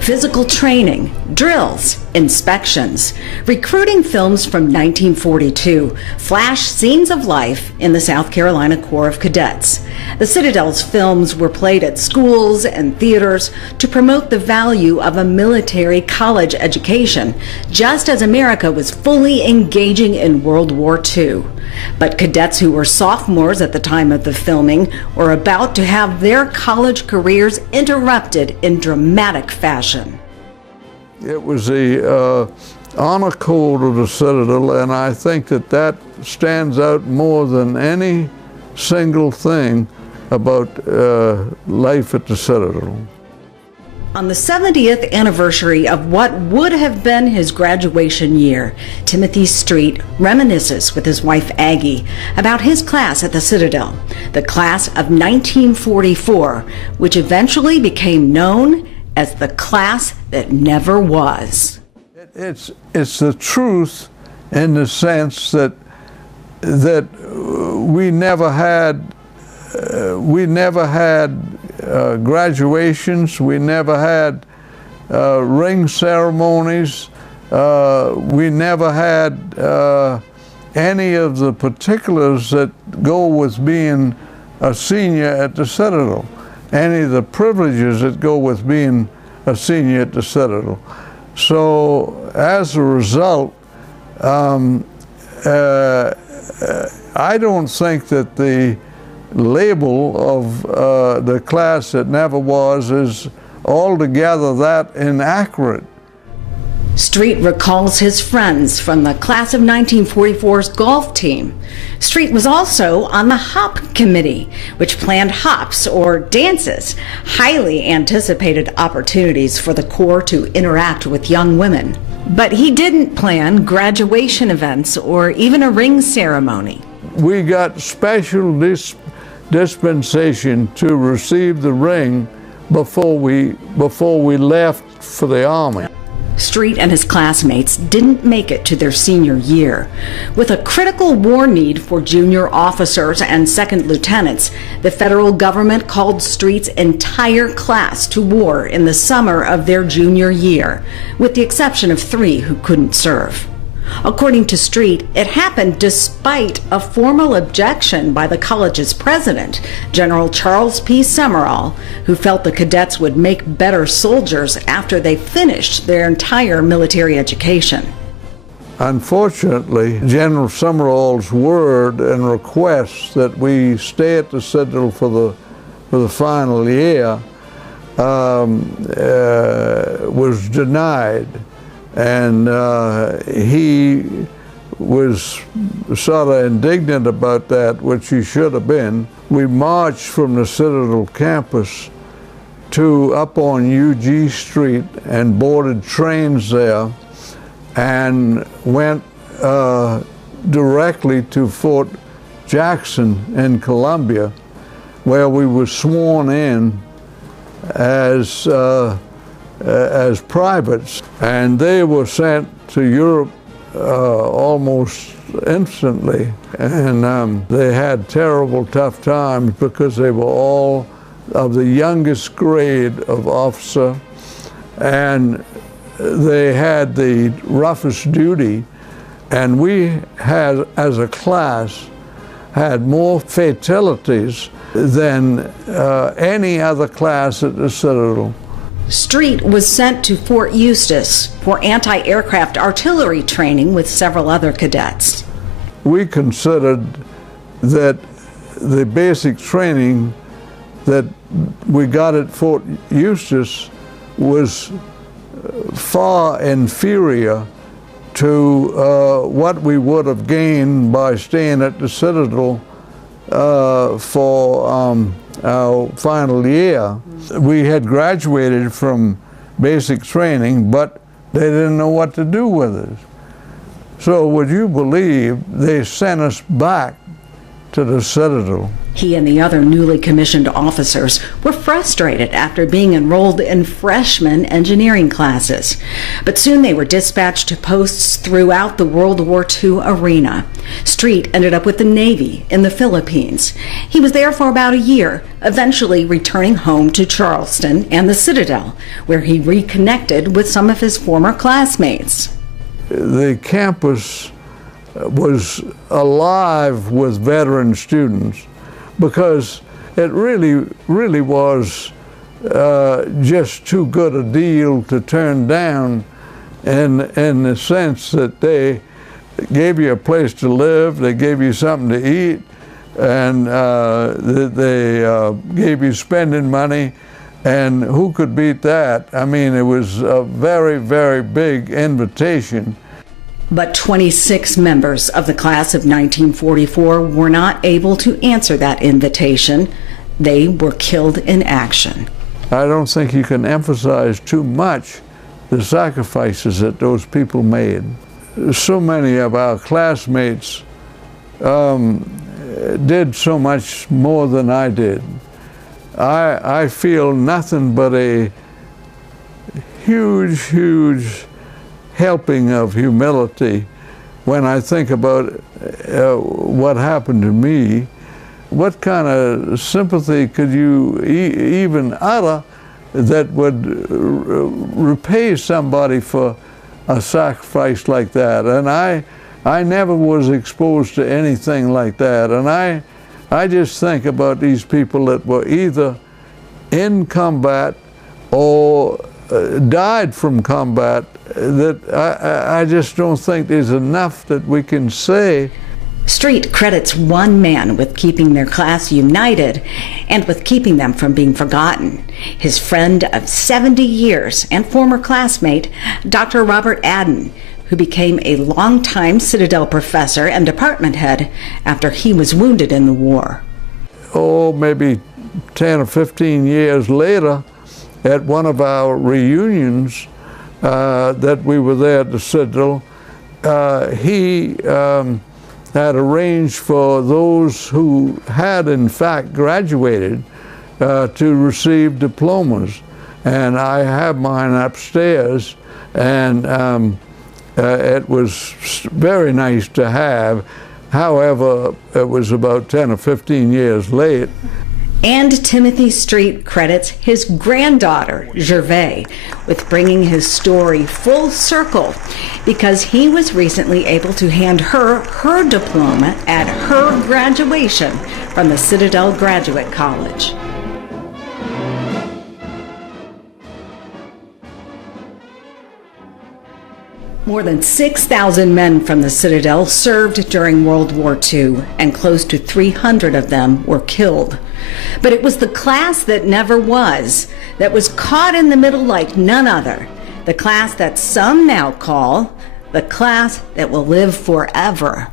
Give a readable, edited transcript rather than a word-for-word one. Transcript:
Physical training, drills, inspections, recruiting films from 1942 flash scenes of life in the South Carolina Corps of Cadets. The Citadel's films were played at schools and theaters to promote the value of a military college education, just as America was fully engaging in World War II. But cadets who were sophomores at the time of the filming were about to have their college careers interrupted in dramatic fashion. It was the honor code of the Citadel, and I think that that stands out more than any single thing about life at the Citadel. On the 70th anniversary of what would have been his graduation year, Timothy Street reminisces with his wife Aggie about his class at the Citadel, the class of 1944, which eventually became known as the class that never was. It's the truth in the sense that we never had graduations, we never had ring ceremonies, we never had any of the particulars that go with being a senior at the Citadel, any of the privileges that go with being a senior at the Citadel. So as a result, I don't think that the label of the class that never was is altogether that inaccurate. Street recalls his friends from the class of 1944's golf team. Street was also on the hop committee, which planned hops or dances, highly anticipated opportunities for the Corps to interact with young women. But he didn't plan graduation events or even a ring ceremony. We got special dispensation to receive the ring before we left for the Army. Street and his classmates didn't make it to their senior year. With a critical war need for junior officers and second lieutenants, the federal government called Street's entire class to war in the summer of their junior year, with the exception of 3 who couldn't serve. According to Street, it happened despite a formal objection by the college's president, General Charles P. Summerall, who felt the cadets would make better soldiers after they finished their entire military education. Unfortunately, General Summerall's word and request that we stay at the Citadel for the final year was denied. And he was sort of indignant about that, which he should have been. We marched from the Citadel campus to up on UG Street and boarded trains there and went directly to Fort Jackson in Columbia, where we were sworn in as privates, and they were sent to Europe almost instantly, and they had terrible tough times because they were all of the youngest grade of officer, and they had the roughest duty, and we had, as a class, had more fatalities than any other class at the Citadel. Street was sent to Fort Eustis for anti-aircraft artillery training with several other cadets. We considered that the basic training that we got at Fort Eustis was far inferior to what we would have gained by staying at the Citadel for our final year. We had graduated from basic training, but they didn't know what to do with us. So would you believe they sent us back to the Citadel. He and the other newly commissioned officers were frustrated after being enrolled in freshman engineering classes. But soon they were dispatched to posts throughout the World War II arena. Street ended up with the Navy in the Philippines. He was there for about a year, eventually returning home to Charleston and the Citadel, where he reconnected with some of his former classmates. The campus was alive with veteran students because it really was just too good a deal to turn down in the sense that they gave you a place to live, they gave you something to eat, and they gave you spending money, and who could beat that? I mean, it was a very, very big invitation. But 26 members of the class of 1944 were not able to answer that invitation. They were killed in action. I don't think you can emphasize too much the sacrifices that those people made. So many of our classmates did so much more than I did. I feel nothing but a huge, huge helping of humility when I think about what happened to me. What kind of sympathy could you even utter that would repay somebody for a sacrifice like that? And I never was exposed to anything like that. And I just think about these people that were either in combat or died from combat, that I just don't think there's enough that we can say. Street credits one man with keeping their class united and with keeping them from being forgotten. His friend of 70 years and former classmate, Dr. Robert Adden, who became a longtime Citadel professor and department head after he was wounded in the war. Oh, maybe 10 or 15 years later, at one of our reunions that we were there at the Citadel, he had arranged for those who had in fact graduated to receive diplomas. And I have mine upstairs, and it was very nice to have. However, it was about 10 or 15 years late. And Timothy Street credits his granddaughter, Gervais, with bringing his story full circle because he was recently able to hand her her diploma at her graduation from the Citadel Graduate College. More than 6,000 men from the Citadel served during World War II, and close to 300 of them were killed. But it was the class that never was, that was caught in the middle like none other, the class that some now call the class that will live forever.